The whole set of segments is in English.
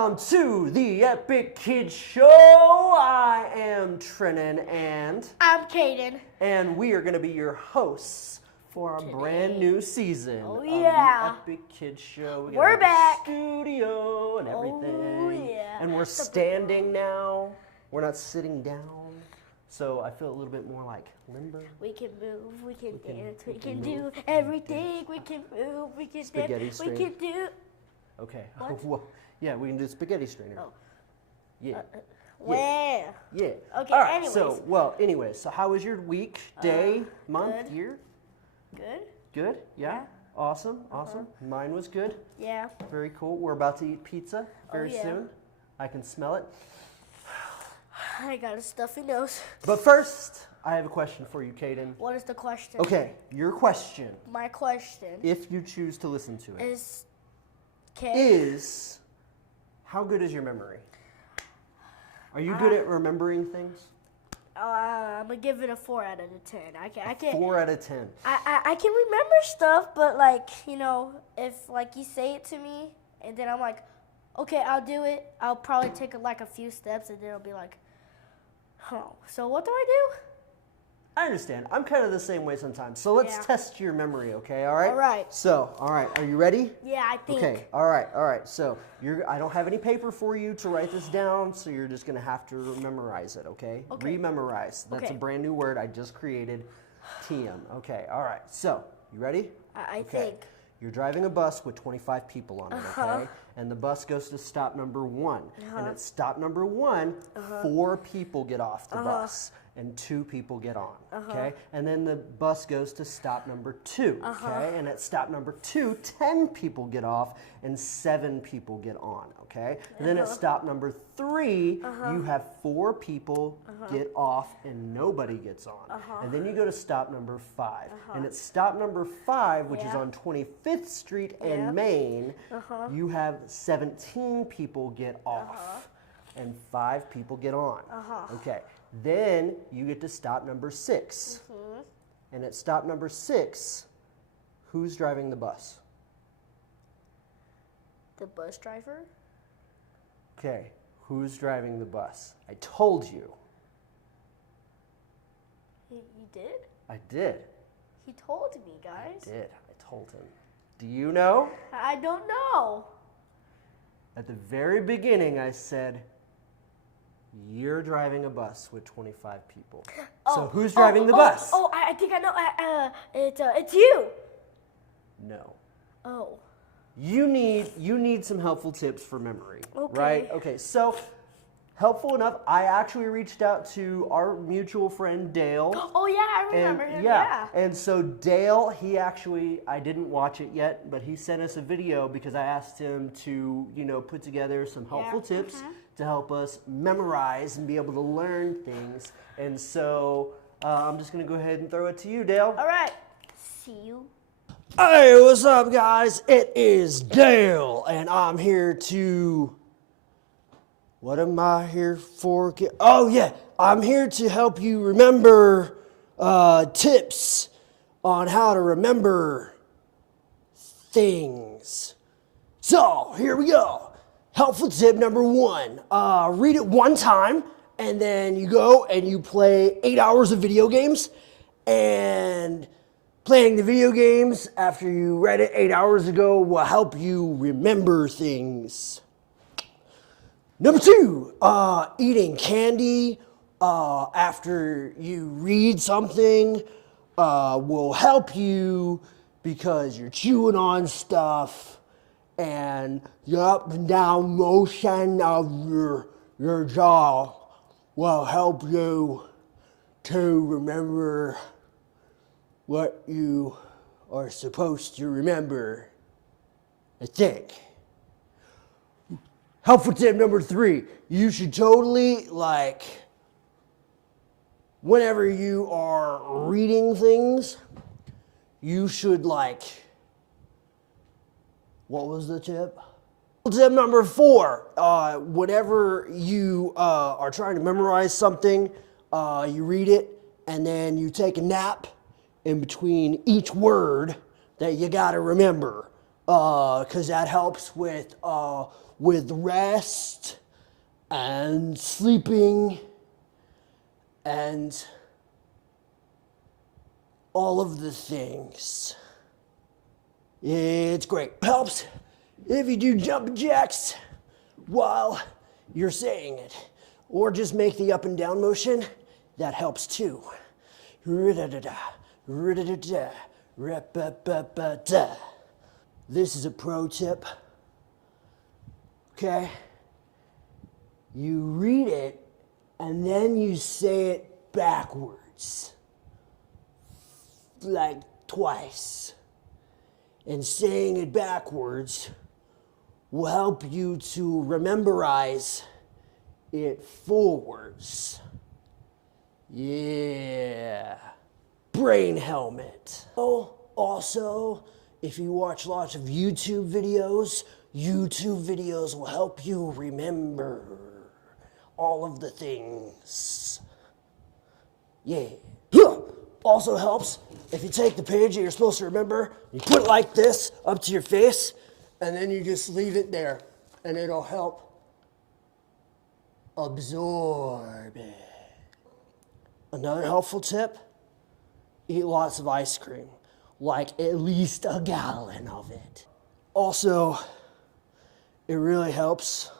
Welcome to the Epic Kids Show. I am Trennon and I'm Kadyn. And we are going to be your hosts for a brand new season of the Epic Kids Show. We're back. Studio and everything. Oh, yeah. And we're standing now. We're not sitting down. So I feel a little bit more like limber. We can move, we can dance, we can do everything. We can move, we can dance, we can do. Okay. What? Well, yeah, we can do spaghetti strainer. Oh. Yeah. Where? Yeah. Okay, All right, anyways. So how was your week, day, month, good. year? Good? Good? Yeah? Awesome. Mine was good. Yeah. Very cool. We're about to eat pizza very yeah. soon. I can smell it. I got a stuffy nose. But first, I have a question for you, Kadyn. What is the question? Okay, your question, My question if you choose to listen to it, is how good is your memory? Are you good at remembering things? I'm gonna give it a 4 out of 10. I can 4 out of 10. I can remember stuff, but like, you know, if like you say it to me and then I'm like, okay, I'll do it. I'll probably take like a few steps and then it'll be like, oh, so what do I do? I understand. I'm kind of the same way sometimes. So let's test your memory, okay? All right? All right. So, all right, are you ready? Yeah, I think. Okay, all right. So, I don't have any paper for you to write this down, so you're just going to have to memorize it, okay? Okay. Rememorize. That's Okay. a brand new word I just created. TM. Okay, all right. So, you ready? I think. You're driving a bus with 25 people on it, okay? And the bus goes to stop number 1. And at stop number 1, 4 people get off the bus and 2 people get on, okay? And then the bus goes to stop number 2, okay? And at stop number 2, 10 people get off and 7 people get on, okay? And then at stop number 3, you have 4 people get off and nobody gets on. And then you go to stop number 5. And at stop number 5, which is on 25th Street and Main, you have 17 people get off and 5 people get on. Okay. Then you get to stop number 6. And at stop number 6, who's driving the bus? The bus driver? Okay. Who's driving the bus? I told you. You did? I did. He told me, guys. I did. I told him. Do you know? I don't know. At the very beginning, I said, you're driving a bus with 25 people. So who's driving the bus? I think I know. It's you. No. Oh. You need some helpful tips for memory, Okay. right? Okay, so helpful enough, I actually reached out to our mutual friend Dale. Oh yeah, I remember him. Yeah. And so Dale, I didn't watch it yet, but he sent us a video because I asked him to, put together some helpful tips to help us memorize and be able to learn things. And so I'm just going to go ahead and throw it to you, Dale. All right. See you. Hey, what's up, guys? It is Dale, and I'm here to... What am I here for? Oh, yeah. I'm here to help you remember tips on how to remember things. So, here we go. Helpful tip number 1. Read it one time, and then you go and you play 8 hours of video games. And playing the video games after you read it 8 hours ago will help you remember things. Number 2, eating candy after you read something will help you because you're chewing on stuff and the up and down motion of your jaw will help you to remember what you are supposed to remember, I think. Helpful tip number 3, you should totally, whenever you are reading things, you should, what was the tip? Tip number 4, whenever you are trying to memorize something, you read it, and then you take a nap in between each word that you gotta remember. because that helps with rest and sleeping and all of the things. It's great. Helps if you do jumping jacks while you're saying it, or just make the up and down motion. That helps too. Ri-da-da-da, ri-da-da-da, ra-ba-ba-ba-da. This is a pro tip. Okay? You read it and then you say it backwards. Like twice. And saying it backwards will help you to rememberize it forwards. Yeah. Brain helmet. Oh, also, if you watch lots of YouTube videos will help you remember all of the things. Yeah. Also helps if you take the page that you're supposed to remember, you put it like this up to your face, and then you just leave it there, and it'll help absorb it. Another helpful tip, eat lots of ice cream, like at least a gallon of it. Also, it really helps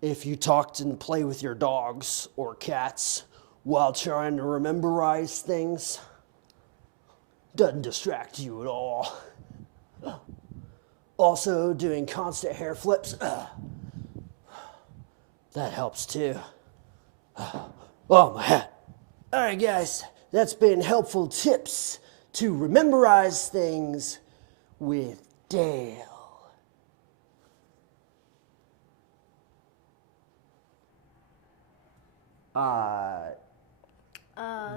if you talk and play with your dogs or cats while trying to rememberize things. Doesn't distract you at all. Also, doing constant hair flips, that helps too. Oh, my hat. All right, guys, that's been helpful tips to rememberize things with Dale.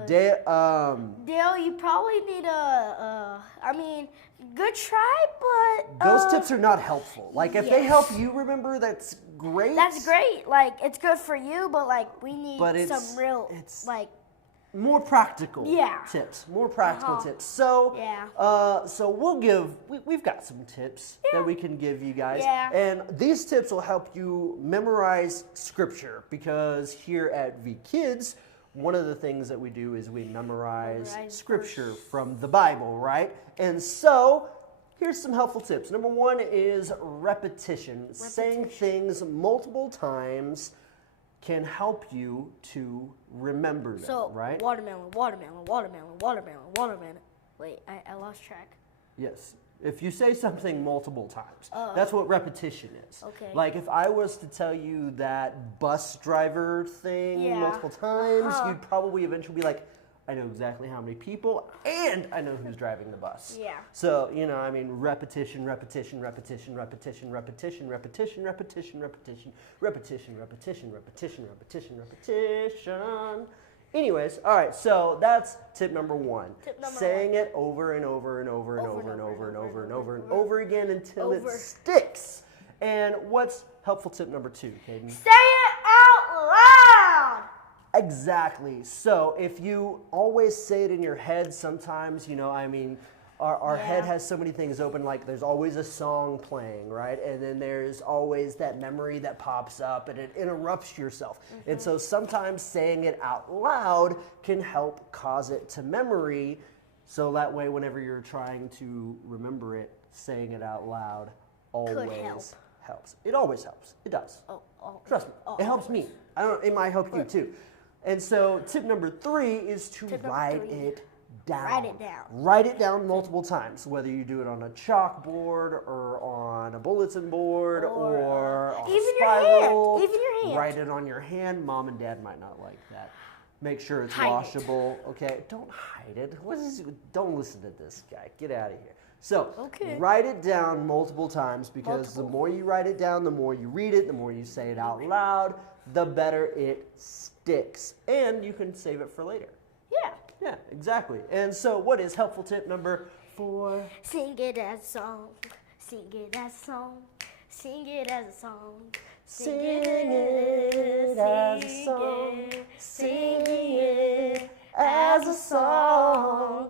Dale, you probably need good try, but Those tips are not helpful. Like, if they help you remember, that's great. That's great. Like, it's good for you, but like, we need some real, like, more practical tips. More practical tips. So, we've got some tips that we can give you guys. Yeah. And these tips will help you memorize scripture, because here at V Kids, one of the things that we do is we memorize scripture from the Bible, right? And so, here's some helpful tips. Number one is repetition. Saying things multiple times can help you to remember them, right? Watermelon. Wait, I lost track. Yes. If you say something multiple times, that's what repetition is. Okay. Like, if I was to tell you that bus driver thing multiple times, you'd probably eventually be like, I know exactly how many people, and I know who's driving the bus. Yeah. So, repetition, repetition, repetition, repetition, repetition, repetition, repetition, repetition, repetition, repetition, repetition, repetition, repetition. Anyways, all right, so that's tip number one. Saying it over and over and over and over and over and over and over and over again until it sticks. And what's helpful tip number two, Kadyn? Say it out loud! Exactly. So if you always say it in your head, sometimes, our head has so many things open, like there's always a song playing, right? And then there's always that memory that pops up and it interrupts yourself. And so sometimes saying it out loud can help cause it to memory. So that way, whenever you're trying to remember it, saying it out loud always helps. It always helps. It does. Trust me. It helps me. It might help you too. And so tip number three is to write it down. Write it down. Write it down multiple times, whether you do it on a chalkboard or on a bulletin board or on even a spiral. Even your hand. Write it on your hand. Mom and Dad might not like that. Make sure it's Hide washable. Okay, don't hide it. Don't listen to this guy. Get out of here. So, write it down multiple times, because the more you write it down, the more you read it, the more you say it out loud, the better it sticks. And you can save it for later. Yeah. Yeah, exactly. And so what is helpful tip number 4? Sing it as a song. Sing it as a song. Sing it as a song. Sing it as a song. Sing it as a song.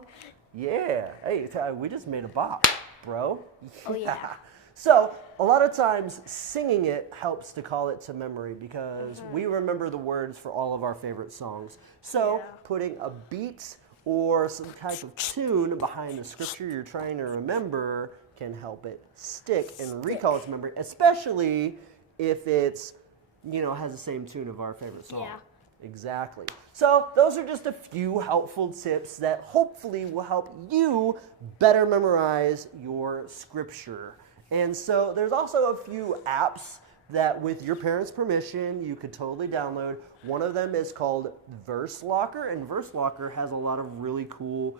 Yeah. Hey, we just made a bop. bro. Oh, yeah. So a lot of times singing it helps to call it to memory because we remember the words for all of our favorite songs. So Yeah. putting a beat or some type of tune behind the scripture you're trying to remember can help it stick and recall its memory, especially if it's, has the same tune of our favorite song. Yeah. Exactly. So those are just a few helpful tips that hopefully will help you better memorize your scripture. And so there's also a few apps that with your parents' permission you could totally download. One of them is called VerseLocker, and VerseLocker has a lot of really cool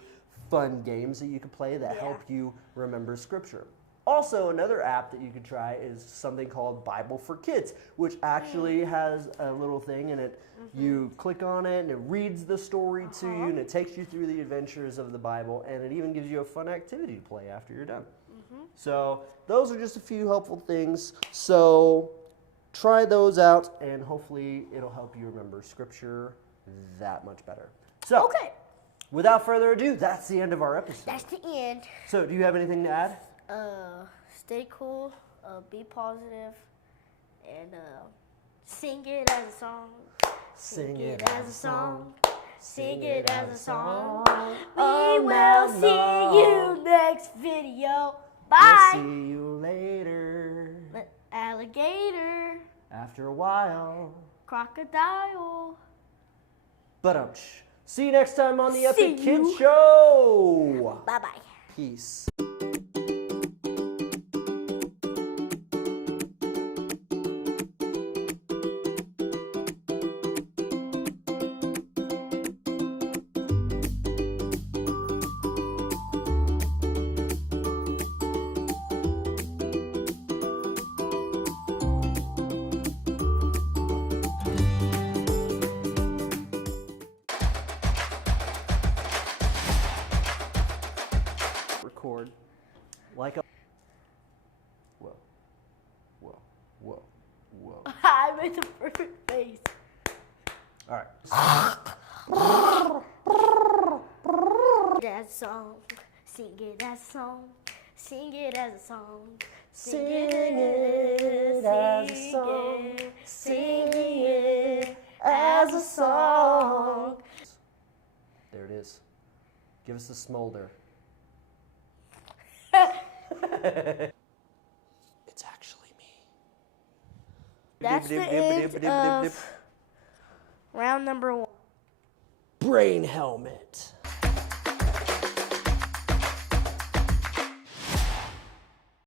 fun games that you can play that help you remember scripture. Also, another app that you could try is something called Bible for Kids, which actually has a little thing in it. You click on it and it reads the story to you and it takes you through the adventures of the Bible, and it even gives you a fun activity to play after you're done. So those are just a few helpful things. So try those out and hopefully it'll help you remember scripture that much better. So without further ado, that's the end of our episode. That's the end. So do you have anything to add? Stay cool, be positive, and sing it as a song. Sing it as a song. Sing it as a song. Oh, We now, will see you next video. We'll Bye. see you later. Alligator, After a while. crocodile. But see you next time on the Epic See Kids you. Show. Bye bye. Peace. Record like a whoa, whoa, whoa, whoa. I made the perfect face. All right. That song, sing it as a song, sing it as a song. Sing it as a song, sing it as a song. There it is. Give us a smolder. It's actually me. That's the end of round number 1. Brain helmet.